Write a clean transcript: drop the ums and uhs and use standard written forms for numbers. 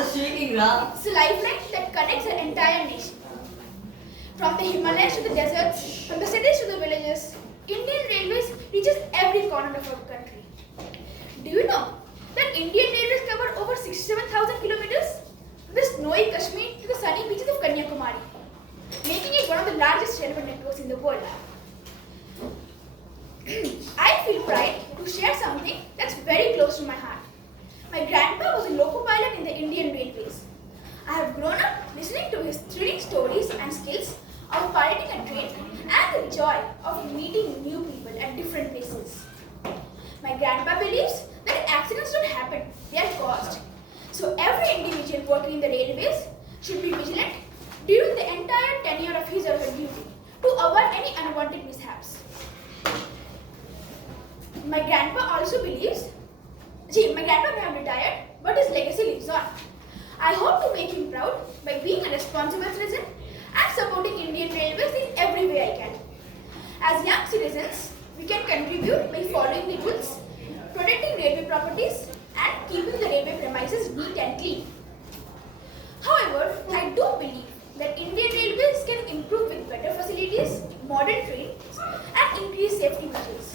It's a lifeline that connects an entire nation. From the Himalayas to the deserts, from the cities to the villages, Indian Railways reaches every corner of our country. Do you know that Indian Railways cover over 67,000 kilometers? From the snowy Kashmir to the sunny beaches of Kanyakumari, making it one of the largest railway networks in the world. I feel pride to share something that's very close to my heart. My grandpa was a loco pilot in the Indian Railways. I have grown up listening to his thrilling stories and skills of piloting a train and the joy of meeting new people at different places. My grandpa believes that accidents don't happen, they are caused. So every individual working in the railways should be vigilant during the entire tenure of his or her duty to avoid any unwanted mishaps. My grandpa also believes, my grandpa may have retired, but his legacy lives on. I hope to make him proud by being a responsible citizen and supporting Indian Railways in every way I can. As young citizens, we can contribute by following the rules, protecting railway properties, and keeping the railway premises neat and clean. However, I do believe that Indian Railways can improve with better facilities, modern trains, and increased safety measures.